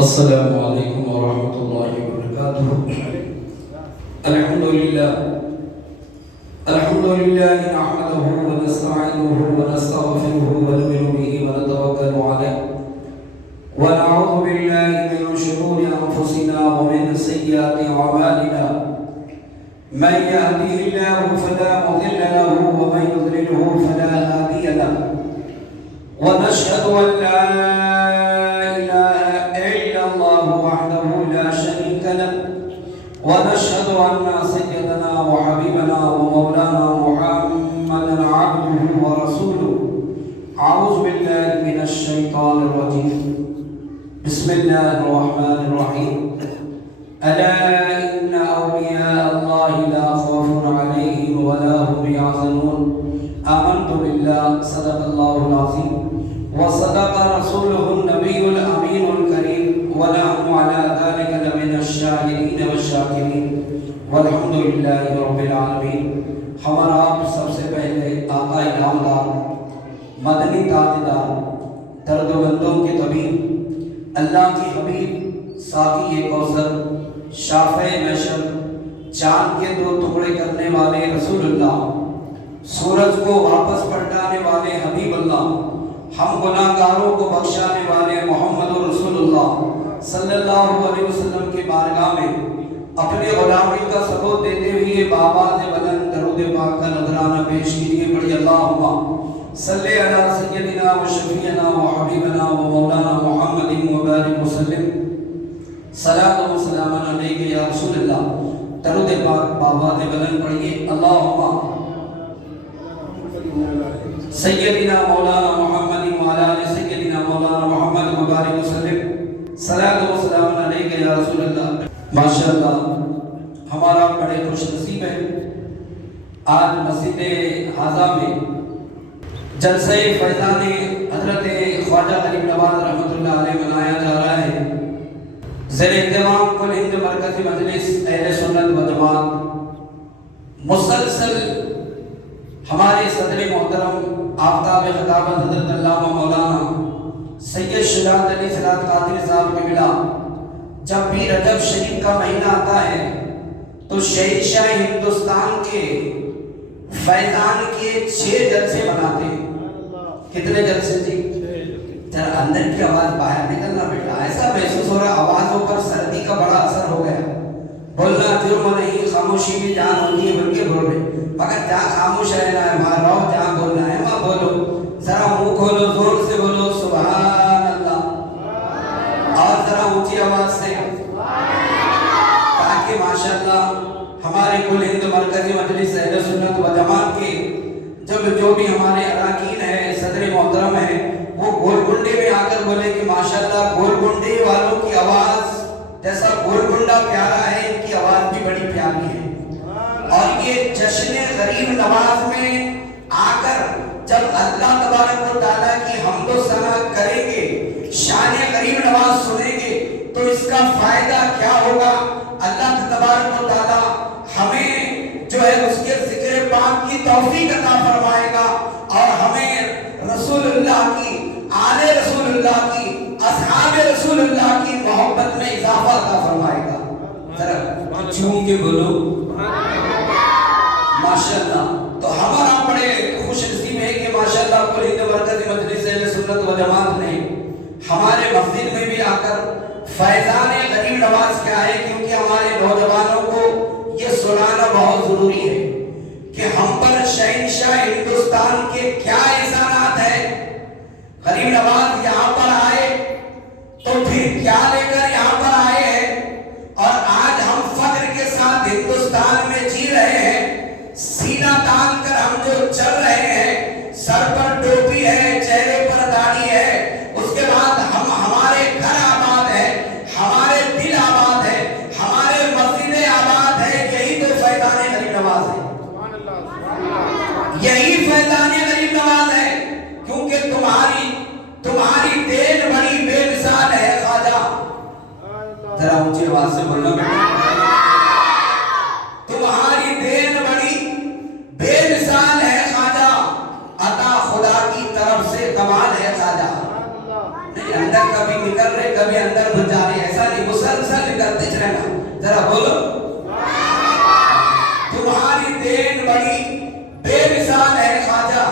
السلام علیکم ورحمۃ اللہ وبرکاتہ۔ الحمد للہ نحمده ونستعینه ونستغفره ونؤمن به ونتوکل علیہ ونعوذ باللہ من شرور انفسنا ومن سیئات اعمالنا من يهده الله فلا مضل له ومن يضلله فلا هادي له ونشهد ان لا وحده لا شريك له ونشهد أن سيدنا وحبيبنا ومولانا محمدا عبده ورسوله أعوذ بالله من الشيطان الرجيم بسم الله الرحمن الرحيم ألا إن أولياء الله لا خوف عليهم ولا هم يحزنون آمنت بالله صدق الله العظيم وصدق رسوله النبي الأمين الكريم ونحن على ذلك لمن الشاهدين والشاكرين والحمد لله رب العالمين۔ ہمارا آپ سب سے پہلے آقا نامدار، مدنی تاجدار، درد و بندوں کے طبیب، اللہ کی حبیب، ساقی کوثر، شافع محشر، چاند کے دو ٹکڑے کرنے والے رسول اللہ، سورج کو واپس پلٹانے والے حبیب اللہ، ہم گناہگاروں کو بخشانے والے محمد رسول اللہ صلی اللہ علیہ وسلم کے بارگاہ میں اپنے غلامی کا ثبوت دیتے ہوئے بآواز بلند درود پاک کا نذرانہ پیش کیجیے۔ پڑھی اللہم صلی علی سیدنا و شفیعنا و حبیبنا و مولانا محمد مبارک وسلم صلاۃ و سلام علیک یا رسول اللہ۔ درود پاک بآواز بلند پڑھیے اللہم سیدنا مولانا محمد وعلی آل سیدنا مولانا محمد مبارک وسلم صلاۃ و سلام علیک یا رسول اللہ۔ ماشاءاللہ ہمارا بڑے خوش نصیب ہے، آج مسجد حاضہ میں جلسہ فیضان حضرت خواجہ غریب نواز رحمۃ اللہ علیہ منایا جا رہا ہے۔ زیر اہتمام کل ہند مرکزی مجلس اہل سنت و جماعت مسلسل ہمارے صدر محترم آفتاب خطابت حضرت علامہ مولانا سید شجاعت علی صراط قادری صاحب کے ملا، جب بھی رجب شریف کا مہینہ آتا ہے تو شہنشاہ ہندوستان کے فیضان کے 6 جلسے بناتے ہیں۔ کتنے جلسے تھی؟ ذرا اندر کی آواز باہر نکلنا بیٹا، ایسا محسوس ہو رہا آوازوں پر سردی کا بڑا اثر ہو گیا۔ بولنا جرم نہیں، خاموشی بھی جان ہوتی ہے بلکہ بول رہے، مگر جہاں خاموش رہنا ہے وہاں رہو، جہاں بولنا ہے وہاں بولو، ذرا منہ کھولو، زور سے بولو سبحان اللہ، اور ذرا اونچی آواز سے، تاکہ ماشاءاللہ ہمارے کل ہند مرکزی مجلس اہل سنت و جماعت کے جو بھی ہمارے اراکین ہیں، صدر محترم ہیں، وہ گولکنڈے میں آ کر بولے کہ ماشاءاللہ گولکنڈے والوں کی آواز جیسا گولکنڈہ پیارا ہے، ان کی آواز بھی بڑی پیاری ہے۔ اور یہ جشن غریب نواز میں آ کر جب اللہ تبارک و تعالیٰ کی حمد و ثنا کریں گے، شان غریب نواز سنیں گے، تو اس کا فائدہ کیا ہوگا؟ اللہ تبارک و تعالیٰ ہمیں جو ہے اس کے ذکر پاک کی توفیق عطا فرمائے گا، اور ہمیں رسول اللہ کی، آل رسول اللہ کی، اصحاب رسول اللہ کی محبت میں اضافہ عطا فرمائے گا۔ ذرا جھوم کے بولو ماشاءاللہ۔ تو ہمارا بڑے خوش نصیب ہے کہ ماشاءاللہ کل ہند مرکزی مجلس اہل سنت و جماعت نے ہمارے مسجد میں بھی آ کر فیضان غریب نواز کیا ہے، کیونکہ ہمارے نوجوانوں کو یہ سنانا بہت ضروری ہے کہ ہم پر شہنشاہ ہندوستان کے کیا احسانات ہیں۔ غریب نواز یہاں پر آئے تو پھر کیا لے کر یہاں پر آئے ہیں، اور آج ہم فخر کے ساتھ ہندوستان میں جی رہے ہیں، سینہ تان کر ہم جو چل رہے ہیں، سر پر ٹوپی ہے، چہرے پر داڑھی ہے، اس کے بعد ہمارے گھر آباد ہے، ہمارے دل آباد ہے، ہمارے مسجدیں آباد ہے، یہی تو فیضان غریب نواز ہے، یہی فیضان غریب نواز ہے، کیونکہ تمہاری دین بڑی بے مثال ہے خواجہ۔ ذرا اونچی آواز سے بولنا بیٹا، تمہاری دین بڑی بے مثال ہے خواجہ، عطا خدا کی طرف سے کمال ہے خواجہ۔ اندر کبھی نکل رہے، کبھی اندر گھس جا رہے، ذرا بولو تمہاری دین بڑی بے مثال ہے خواجہ،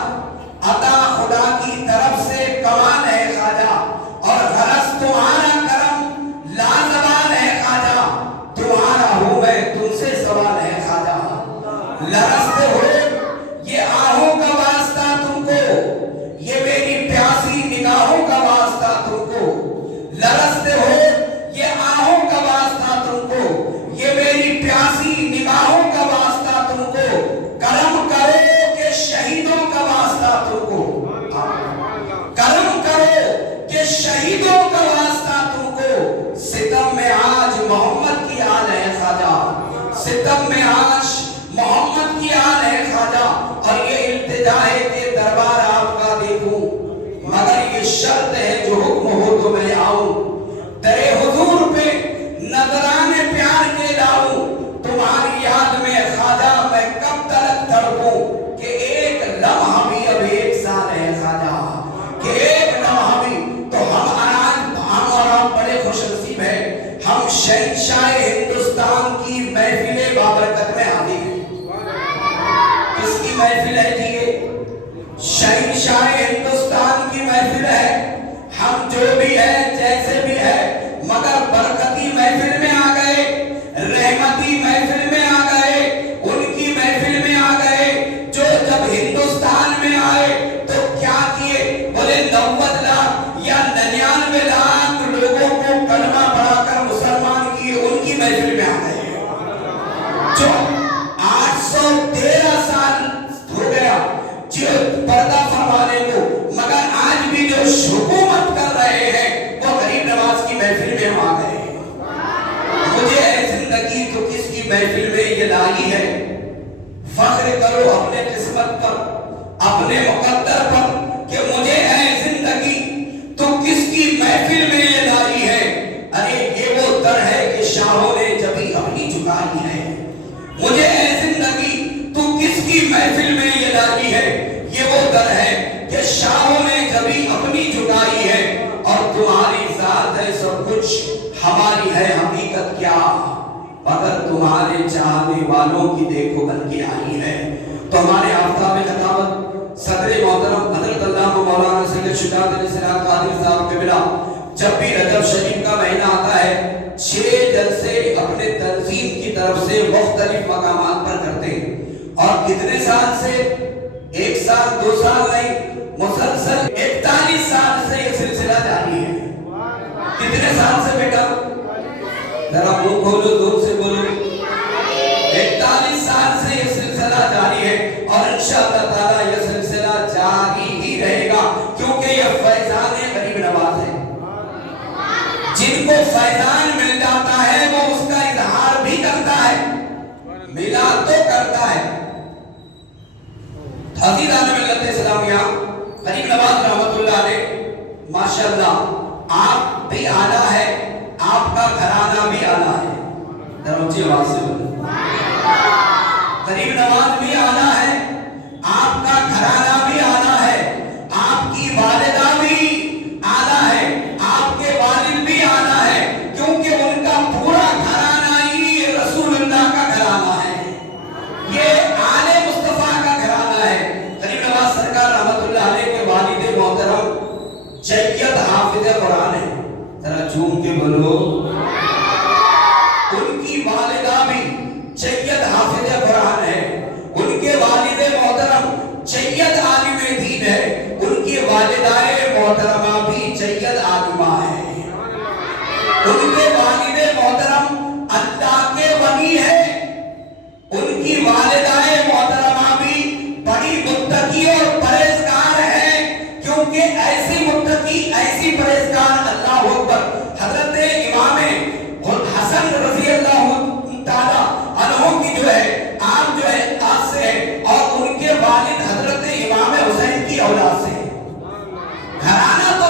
عطا خدا کی طرف سے کمال ہے خواجہ، اور غرض تمہارا کرم لازوال ہے خواجہ، تمہارا ہوں میں تم سے سوال ہے خواجہ، لرزتے ہو یہ آہوں کا واسطہ تم کو، یہ میری پیاسی نگاہوں کا واسطہ تم کو، لرزتے ہو یہ آہوں کا واسطہ تم کو، یہ میری پیاسی نگاہوں کا واسطہ تم کو، کرم کرو کہ شہیدوں کا واسطہ تم کو، کرم کرو کہ شہیدوں کا واسطہ تم کو، ستم میں آج محمد کی آل ہے خواجہ، ستم میں آج محمد کی آل ہے خواجہ، اور یہ التجا ہے کہ دربار آپ کا دیکھوں، مگر یہ شرط ہے جو حکم ہو تو میں آؤں، تیرے حضور پہ نظران پیار کے لاؤں، تمہاری یاد میں خواجہ میں کب تلک تڑپوں، کہ ایک لمحہ بھی اب ایک سال ہے خواجہ، کہ ایک لمحہ بھی، تو ہم اور آپ بڑے خوش نصیب ہیں، ہم شہنشاہ ہندوستان کی محفل بابرکت میں حاضر ہیں۔ کس کی محفل ہے جی یہ؟ شہنشاہ ہندوستان کی محفل ہے، ہم جو بھی ہیں جیسے بھی ہیں، مگر برکتی محفل میں آ گئے، رحمتی محفل میں آ گئے، ان کی محفل میں آ گئے، جو جب ہندوستان میں آئے تو کیا کیے؟ بولے 90 لاکھ یا 99 لاکھ لوگوں کو کلمہ پڑھا کر مسلمان کیے، ان کی محفل میں آ گئے، جو 813 سال ہو گیا جو پردہ فرمانے کو، مگر آج بھی جو حکومت کر رہے ہیں وہ غریب نواز کی محفل میں ہم آ گئے۔ مجھے ہے زندگی تو کس کی محفل میں یہ لائی ہے، فخر کرو اپنے قسمت پر، اپنے مقدر پر، کہ مجھے ہے زندگی تو کس کی محفل میں یہ لائی ہے۔ ارے یہ وہ در ہے کہ شاہوں نے جبھی اپنی جھکائی ہے، مجھے ہے زندگی تو کس کی محفل میں یہ لائی ہے، یہ وہ در ہے کہ شاہوں نے جبھی اپنی جھکائی ہے، اور تمہاری ذات ہے سب کچھ، ہماری ہے حقیقت کیا، مگر تمہارے چاہنے والوں کی دیکھو بن کے آئی ہے۔ تو ہمارے آفتاب خطابت صدر محترم حضرت علامہ مولانا سید شجاعت علی سراج قادری صاحب کے بلا، جب بھی رجب شریف کا مہینہ آتا ہے 6 جلسے اپنے تنظیم کی طرف سے مختلف مقامات پر کرتے ہیں، اور کتنے سال سے، 1 سال 2 سال نہیں، مسلسل 41 سال سے یہ سلسلہ جاری ہے۔ کتنے سال سے بیٹا؟ ذرا منہ کھولو، زور سے بولو۔ 41 سال سے یہ سلسلہ جاری ہے، اور انشاءاللہ تعالی یہ سلسلہ جاری ہی رہے گا، کیونکہ یہ فیضان غریب نواز ہے۔ جن کو فیضان مل جاتا ہے وہ اس کا اظہار بھی کرتا ہے، ملا تو کرتا ہے۔ عزیزان ملت اسلامیہ، غریب نواز رحمت اللہ علیہ ماشاءاللہ آپ بھی اعلیٰ ہے، آپ کا گھرانہ بھی اعلیٰ ہے، ذرا اونچی آواز سے بولو۔ غریب نواز بھی اعلیٰ ہے، آپ کا گھرانہ بھی اعلیٰ ہے، آپ کی والدہ بھی اعلیٰ ہے، آپ کے والد بھی اعلیٰ ہے، کیونکہ ان کا پورا گھرانہ ہی رسول اللہ کا گھرانہ ہے، یہ آل مصطفیٰ کا گھرانہ ہے۔ غریب نواز سرکار رحمت اللہ علیہ کے والد محترم جید حافظ قرآن ہے، ذرا جھوم کے بولو۔ ان کی والدہ بھی جید حافظ قرآن ہے، ان کے والد محترم جید عالم دین ہے، ان کی والدہ محترمہ بھی جید عالمہ ہے، ان کے والد محترم اللہ کے ولی ہے، ان کی والدہ محترمہ بھی بڑی متقی اور پرہیزگار ہے، کیونکہ ایسی متقی ایسی پرہیزگار، اللہ اکبر، حضرت امام حسن رضی اللہ تعالی عنہ کی جو ہے آپ جو ہے آج سے ہے، اور ان کے والد حضرت امام حسین کی اولاد سے، گھرانہ تو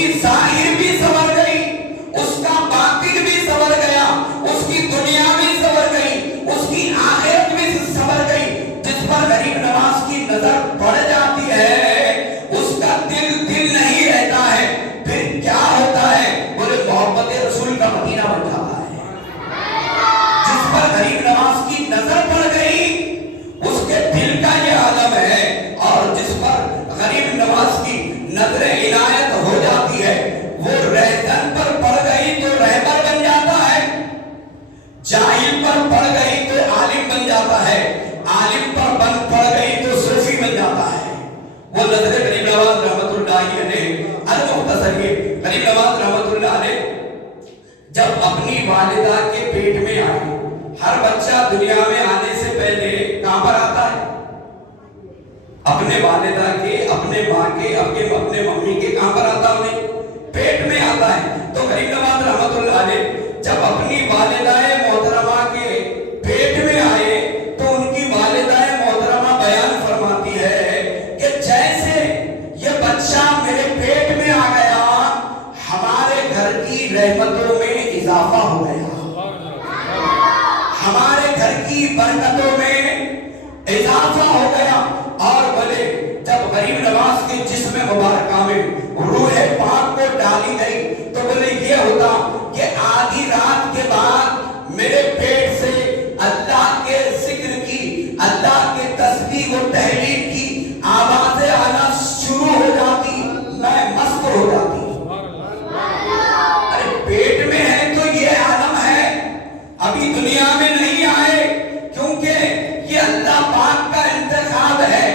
کی ظاہر بھی سنور گئی، اس کا باطن بھی سنور گیا، اس کی دنیا بھی سنور گئی، اس کی آخرت بھی سنور گئی۔ جس پر غریب نواز کی نظر پڑ جاتی ہے اس کا دل نہیں رہتا ہے، پھر کیا ہوتا ہے؟ بولے محبت رسول کا مدینہ بن جاتا ہے۔ جس پر غریب نواز کی نظر پڑ گئی اس کے دل کا یہ عالم ہے، اور جس پر غریب نواز کی نظر عنایت ہو جاتی ہے وہ رہزن پر پڑ گئی تو رہبر بن جاتا ہے، جاہل پر پڑ گئی تو عالم بن جاتا ہے، عالم پر پڑ گئی تو صوفی بن جاتا ہے۔ وہ نظر غریب نواز رحمت اللہ علیہ المختصر یہ غریب نواز رحمت اللہ علیہ جب اپنی والدہ کے پیٹ میں آئے، ہر بچہ دنیا میں آنے سے پہلے کہاں پر آتا ہے؟ اپنے والدہ کے، اپنے ماں کے، اپنے ممی کے کہاں پر آتا ہے؟ پیٹ میں آتا ہے۔ تو غریب نواز رحمت اللہ علیہ جب اپنی والدہ محترمہ کے پیٹ میں آئے تو ان کی والدہ محترمہ بیان فرماتی ہے کہ جیسے یہ بچہ میرے پیٹ میں آ گیا ہمارے گھر کی رحمتوں میں اضافہ ہو گیا، ہمارے گھر کی برکتوں میں اضافہ ہو گیا۔ اور بولے جب غریب نواز کے جسم مبارکہ میں روح پاک کو ڈالی گئی تو بولے یہ ہوتا کہ آدھی رات کے بعد میرے پیٹ سے اللہ کے ذکر کی، اللہ کے تسبیح و تحلیل کی آوازیں آنا شروع ہو جاتی، میں مست ہو جاتی۔ ارے پیٹ میں ہے تو یہ عالم ہے، ابھی دنیا میں نہیں آئے، کیونکہ یہ اللہ پاک کا انتخاب ہے،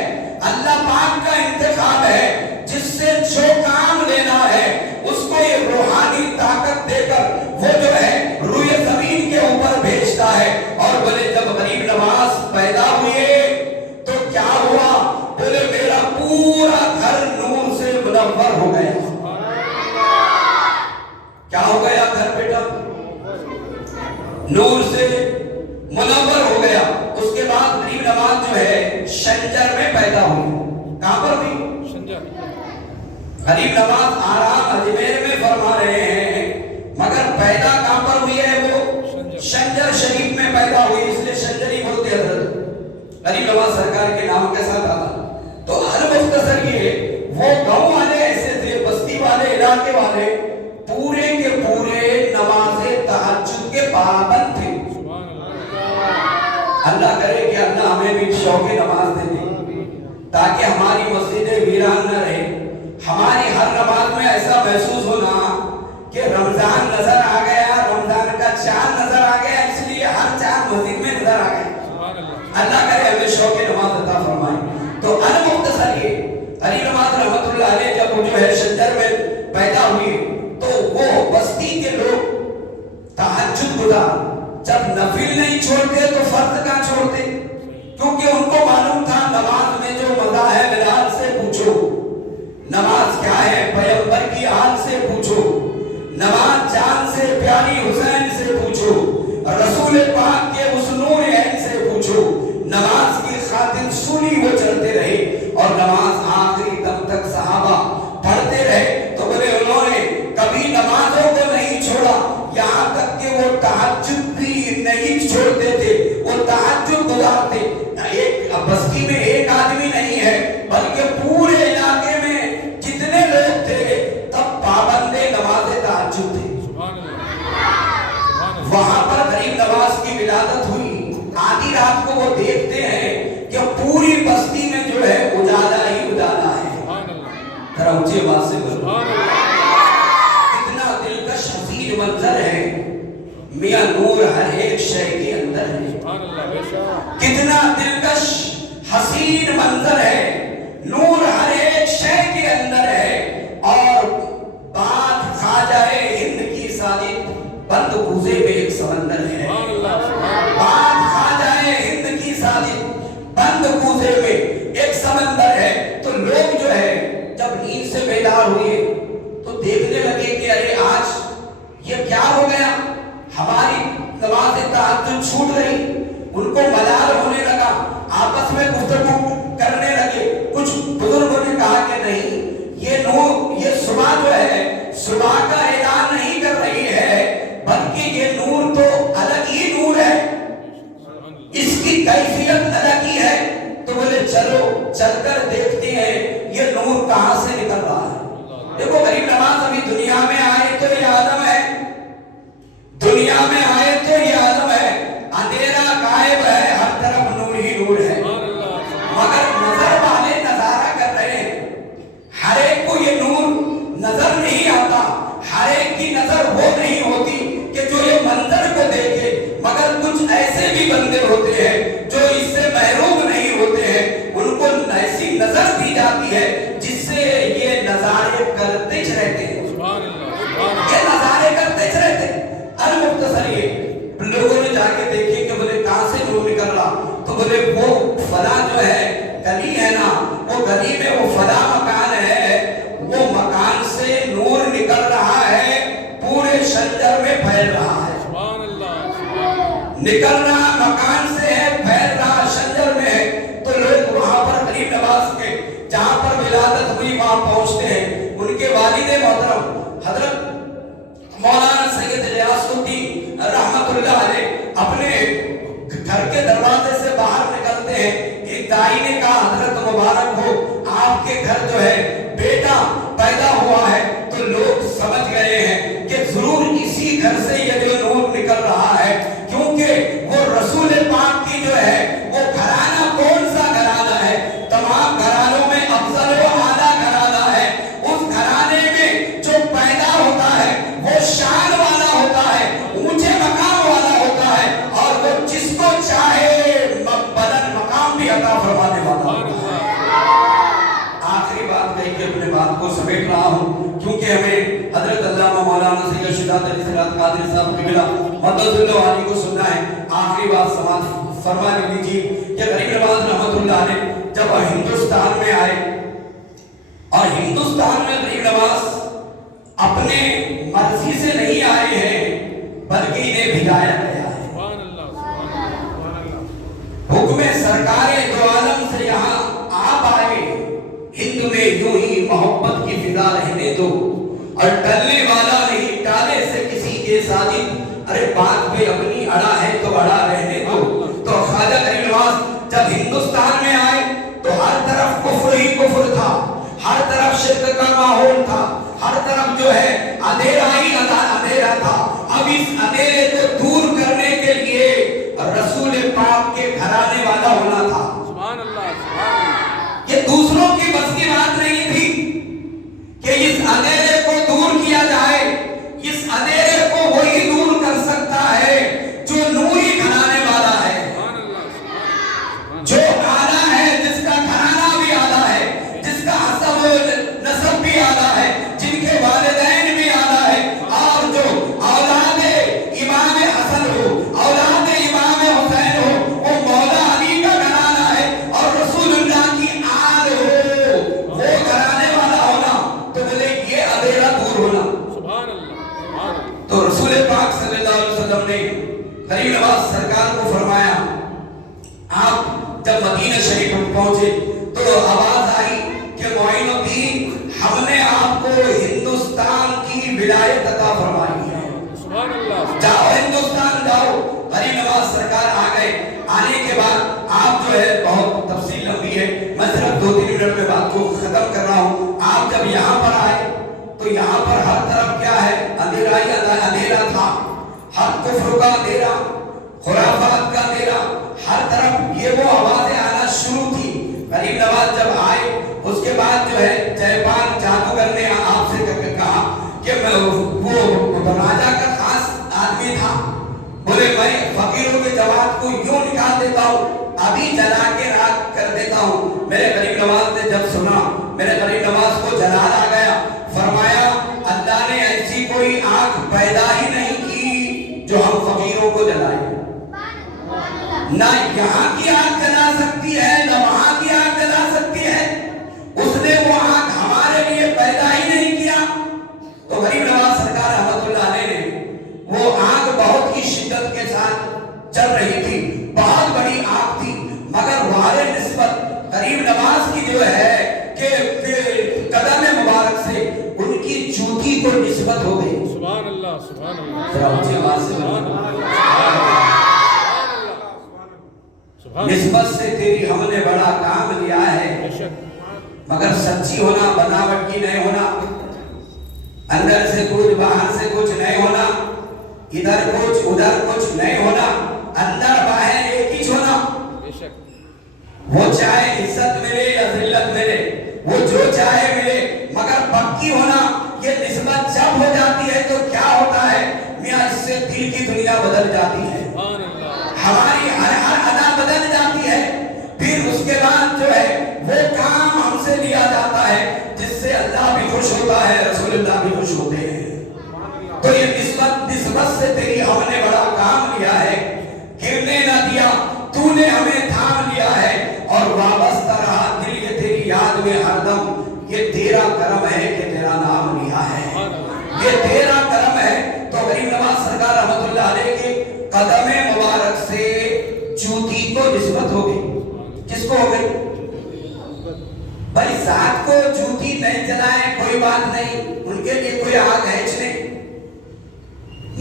اللہ پاک کا انتخاب ہے، جس سے جو کام لینا ہے اس کو یہ روحانی طاقت دے کر وہ جو ہے روئے زمین کے اوپر بھیجتا ہے۔ اور بولے جب غریب نواز پیدا ہوئے تو کیا ہوا؟ بولے میرا پورا گھر نور سے منور ہو گیا۔ کیا ہو گیا گھر بیٹا؟ نور سے منور ہو گیا۔ اس کے بعد غریب نواز جو ہے شنجر میں پیدا ہوئی۔ کہاں پر ہوئی؟ غریب نواز آرام اجمیر میں فرما رہے ہیں، مگر پیدا کہاں پر ہوئی ہے؟ وہ شنجر شریف میں پیدا ہوئی، اس لیے شنجری بولتے ہیں حضرت۔ غریب نواز سرکار کے نام کے ساتھ آتا۔ تو المختصر یہ وہ گاؤں والے ایسے تھے، بستی والے، علاقے والے، پورے کے پورے نماز تہجد کے پابند تھے۔ اللہ کرے کہ اللہ ہمیں بھی شوق نماز دے دے تاکہ ہماری مسجدیں ویران نہ رہے، ہماری ہر نماز میں ایسا محسوس ہونا کہ رمضان نظر آ گیا، رمضان کا چاند نظر آ گیا، اس لیے ہر چاند مسجد میں نظر آ گیا۔ اللہ کرے ہمیں شوق نماز عطا فرمائے۔ تو المختصر یہ غریب نواز رحمت اللہ علیہ جب وہ جو ہے شنجر میں پیدا ہوئی تو وہ بستی کے لوگ تہجد گزار جب نفل نہیں چھوڑتے تو فرض کا چھوڑتے، کیونکہ ان کو معلوم تھا نماز میں جو مزہ ہے بلال سے پوچھو، نماز کیا ہے پیغمبر کی آل سے پوچھو، نماز جان سے پیاری حسین سے پوچھو، رسول پاک کے اس نور عین سے پوچھو۔ نماز کی خاطر سنی وہ چلتے رہے اور نماز آخری دم تک صحابہ پڑھتے رہے۔ تو بولے انہوں نے کبھی نمازوں کو نہیں چھوڑا، یہاں تک کہ وہ تہجد بھی نہیں چھوڑتے تھے، وہ تہجد گزارتے۔ ایک بستی میں ایک آدمی نہیں ہے بلکہ پورے علاقے میں جتنے لوگ تھے تب پابند نماز تہجد تھے۔ وہاں پر غریب نواز کی ولادت ہوئی۔ آدھی رات کو وہ دیکھتے ہیں کہ پوری بستی میں جو ہے اجالا ہی اجالا ہے۔ ذرا اونچی آواز سے بولو، کتنا دلکش حسین منظر ہے، میاں نور ہر ایک شے کے اندر ہے۔ کتنا دلکش حسین منظر ہے، نور ہر ایک شے کے اندر ہے۔ اور بات خواجہ ہند کی ساجد بند کوزے میں ایک سمندر ہے۔ بات خواجہ ہند کی ساجد بند کوزے میں ایک سمندر ہے۔ تو لوگ جو ہے جب نیند سے بیدار ہوئے تو دیکھنے لگے کہ ارے آج یہ کیا ہو گیا، ہماری نماز تہجد چھوٹ گئی۔ ان کو ملال ہونے لگا، آپس میں گفتگو کرنے لگے۔ کچھ بزرگوں نے کہا کہ نہیں، یہ صبح جو ہے صبح کا اعلان نہیں کر رہی ہے، بلکہ یہ نور تو الگ ہی نور ہے، اس کی کیفیت الگ ہی ہے۔ تو بولے چلو چل کر دیکھتے ہیں یہ نور کہاں سے نکل رہا ہے۔ دیکھو غریب نواز ابھی دنیا میں آئے تو یہ عالم ہے، دنیا میں آئے تو یہ عالم ہے، اندھیرا غائب ہے، ہر طرف نور ہی نور ہے، مگر نظر والے نظارہ کر رہے ہیں۔ ہر ایک کو یہ نور نظر نہیں آتا، ہر ایک کی نظر وہ نہیں ہوتی کہ جو یہ منظر کو دیکھے، مگر کچھ ایسے بھی بندے ہوتے ہیں جو اس سے محروم نہیں ہوتے ہیں، ان کو ایسی نظر دی جاتی ہے جس سے یہ نظارے کرتے رہتے ہیں، یہ نظارے کرتے رہتے ہیں۔ المختصر یہ لوگوں نے جا کے دیکھے کہ بولے کہاں سے نور نکل رہا، تو بولے وہ فلاں جو ہے گلی ہے نا، وہ گلی میں وہ فلاں مکان ہے، وہ مکان سے نور نکل رہا ہے، پورے شنجر میں پھیل رہا ہے، نکل رہا مکان سے ہے، پھیل رہا شنجر میں ہے۔ تو لوگ وہاں پر غریب نواز کے جہاں پر ولادت ہوئی وہاں پہنچتے ہیں، ان کے والد محترم حضرت مولانا سید غیاث الدین رحمت اللہ علیہ اپنے گھر کے دروازے سے باہر نکلتے ہیں، ایک دائی نے کہا حضرت مبارک ہو، آپ کے گھر جو ہے بیٹا پیدا ہوا ہے۔ تو لوگ سمجھ گئے ہیں کہ ضرور اسی گھر سے یہ جو نور نکل رہا ہے، کیونکہ وہ رسول پاک کی جو ہے وہ گھرانہ کون سا گھرانہ ہے، تمام گھرانوں میں افضل و اعلیٰ گھرانہ ہے، اس گھرانے میں جو پیدا ہوتا ہے وہ شان والا ہوتا ہے، اونچے مقام والا ہوتا ہے، اور وہ جس کو چاہے بلند مقام بھی عطا فرمانے والا ہوتا ہے۔ آخری بات کہی کہ اپنے بات کو سمیٹ رہا ہوں، کیونکہ ہمیں حضرت علامہ مولانا سید شہزاد علی سراج قادری صاحب قبلہ مدد اللہ علی کو سننا ہے۔ آخری بات سماعت فرما لیجیے کہ غریب نواز رحمت اللہ علیہ جب ہندوستان میں آئے، اور ہندوستان میں غریب نواز اپنے مرضی سے نہیں آئے ہیں، بلکہ انہیں بھجایا گیا ہے۔ حکم سرکار دو عالم سے یہاں آپ آئے، ہند میں یوں ہی محبت کی فضا رہنے دو، اور ٹلنے والا نہیں ٹالے سے کسی کے ساجد، ارے بات پہ اپنی اڑا ہے تو اڑا رہنے دو۔ تو خواجہ غریب نواز جب ہندوستان میں آئے تو ہر طرف کفر ہی کفر تھا، ہر طرف شرک کا ماحول تھا، ہر طرف جو ہے اندھیرا ہی اندھیرا تھا۔ اب اس اندھیرے کو دور کرنے کے لیے رسول پاک کے گھرانے والا ہونا تھا۔ سبحان اللہ، یہ دوسروں کی بس کی بات نہیں تھی کہ اس اندھیرے کو دور کیا جائے، اس اندھیرے کو وہی دور کر سکتا ہے جو نوری گھرانے والا ہے، جو اعلیٰ ہے، جس کا گھرانہ بھی اعلیٰ ہے، جس کا حسب و نسب بھی اعلیٰ ہے، جن کے والدین بھی اعلیٰ ہے، اور جو اولاد امام حسن ہو، اولاد امام حسین ہو، وہ مولا علی کا گھرانہ ہے، اور رسول اللہ کی آل ہو، وہ گھرانے والا ہونا، تو بولے یہ اندھیرا دور ہونا۔ تو رسول پاک صلی اللہ علیہ وسلم نے غریب نواز سرکار کو فرمایا، آپ جب مدینہ شریف پہنچے تو آواز آئی کہ معین الدین، ہم نے آپ کو ہندوستان کی ولایت عطا فرمائی ہے، جاؤ ہندوستان جاؤ۔ غریب نواز سرکار آ گئے، آنے کے بعد آپ جو ہے بہت تفصیل لمبی ہے، میں صرف 2-3 منٹ میں بات کو ختم کر رہا ہوں۔ آپ جب یہاں پر آئے تو یہاں پر ہر طرف کیا ہے، اندھیرا ہی اندھیرا تھا، ہر کفر کا اندھیرا، خرافات کا اندھیرا، ہر طرف یہ وہ آوازیں آنا شروع تھی۔ غریب نواز جب آئے اس کے بعد جو ہے جیپان جادوگر نے آپ سے کہا کہ وہ راجا کا خاص آدمی تھا، بولے میں فقیروں کے جواد کو یوں نکال دیتا ہوں، ابھی جلا کے راکھ کر دیتا ہوں۔ میرے غریب نواز نے جب سنا، میرے غریب نواز کو جلال آ گیا، فرمایا اللہ نے ایسی کوئی آگ پیدا ہی نہیں کی جو ہم فقیروں کو جلائے، نہ یہاں کی آگ جلا سکتی ہے نہ وہاں کی آگ جلا سکتی ہے، اس نے وہ آگ ہمارے لیے پیدا ہی نہیں کیا۔ تو غریب نواز سرکار رحمت اللہ علیہ نے وہ آگ بہت ہی شدت کے ساتھ چل رہی تھی، بہت بڑی آگ تھی، مگر وہارے نسبت غریب نواز کی جو ہے کہ قدم مبارک سے ان کی جوتی کو نسبت نسبت ہو گئی. سبحان اللہ سبحان اللہ ذرا اونچی آواز سے سبحان بولو. اللہ. نسبت سے تیری ہم نے بڑا کام لیا ہے، مگر سچی ہونا، بناوٹ کی نہیں ہونا، اندر سے کچھ باہر سے کچھ نہیں ہونا، ادھر کچھ ادھر کچھ نہیں ہونا، اندر باہر ایک ہی ہونا. وہ چاہے عزت ملے یا ذلت ملے، وہ جو چاہے ملے، مگر پکی ہونا. یہ نسبت جب ہو جاتی ہے تو کیا ہوتا ہے میاں، اس سے دل کی دنیا بدل جاتی ہے، ہماری ہر ادا بدل جاتی ہے. پھر اس کے بعد جو ہے وہ کام ہم سے لیا جاتا ہے جس سے اللہ بھی خوش ہوتا ہے، رسول اللہ بھی خوش ہوتے ہیں. تو یہ نسبت سے تیری ہم نے بڑا کام لیا ہے، گرنے نہ دیا، تو نے ہمیں تھام لیا ہے اور وابستہ رہا دل یہ تیری یاد میں ہر دم. یہ تیرا کرم ہے کہ تیرا نام لیا ہے، یہ تیرا کرم ہے. تو غریب نواز سرکار رحمت اللہ علیہ کے قدم مبارک سے جوتی کو نسبت ہو گئی. کس کو ہو گئی بھائی؟ ذات کو جوتی نہیں جلائے کوئی بات نہیں، ان کے لیے کوئی آگ ہے نہیں،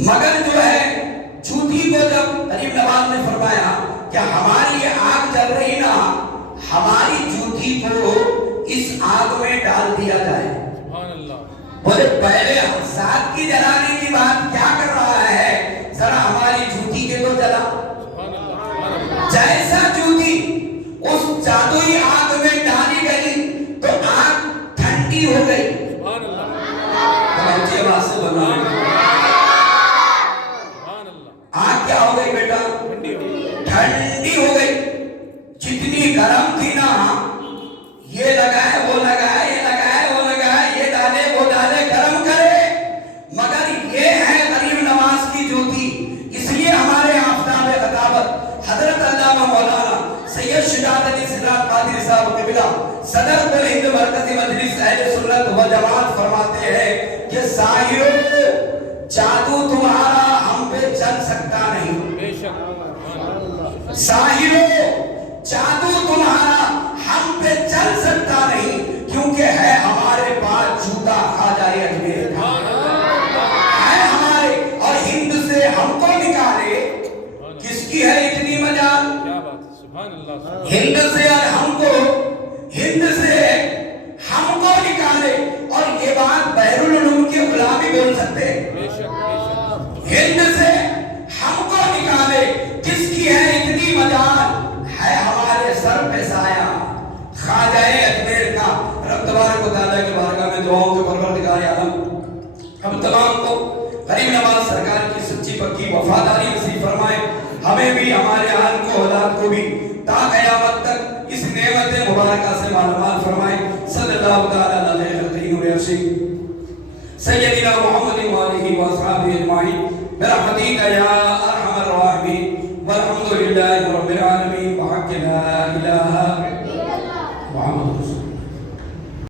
مگر جو ہے جوتی کو جب غریب نواز نے فرمایا کہ ہماری یہ آگ جل رہی نا، ہماری جوتی کو اس آگ میں ڈال دیا جائے. بولے پہلے ذات کی جلانے کی بات کیا کر رہا ہے، ذرا ہماری جوتی کے تو جلا. جیسا جوتی اس جادوئی آگ میں ڈالی گئی تو آگ ٹھنڈی ہو گئی. اونچی آواز سے بولو. آگ کیا ہو گئی بیٹا؟ ٹھنڈی ہو گئی. جتنی گرم تھی نا، یہ لگائے وہ لگائے، یہ لگائے وہ لگائے، یہ ڈالے وہ ڈالے، گرم کرے، مگر یہ ہے غریب نواز کی جوتی. اس لیے ہمارے آفتاب خطابت حضرت علامہ مولانا سید شجاعت علی سراج قادری صاحب قبلہ صدر کل ہند مرکزی مجلس اہل سنت و جماعت فرماتے ہیں کہ ظاہرو جادو تمہارا ہم پہ چل سکتا نہیں. ظاہرو جادو تمہارا ہم پہ چل سکتا نہیں، کیونکہ ہے ہمارے پاس جوتا خواجہ اجمیر کا ہے ہمارے. اور ہند سے ہم کو نکالے، کس کی ہے اتنی مجال؟ ہند سے اور ہند سے ہم کو نکالے. اور یہ بات بحر العلوم کے غلامی بول سکتے، ہند سے ہم کو نکالے، کس کی ہے اتنی مجال؟ ہے ہمارے سر پہ سایہ خواجہ اجمیر کا. رب تبارک و تعالیٰ کے بارگاہ میں دعاؤں کے پروردگار عالم ہم تمام کو غریب نواز سرکار کی سچی پکی وفاداری نصیب فرمائے. ہمیں بھی، ہمارے آل کو، اولاد کو بھی تا قیامت تک اس نعمت مبارکہ سے مالا مال فرمائے. صلی اللہ تعالیٰ علیہ سیدنا محمد وآلہ وصحبہ اجمعین برحمتک یا ارحم الراحمین والحمد للہ رب العالمین بحق لا الہ محمد رسول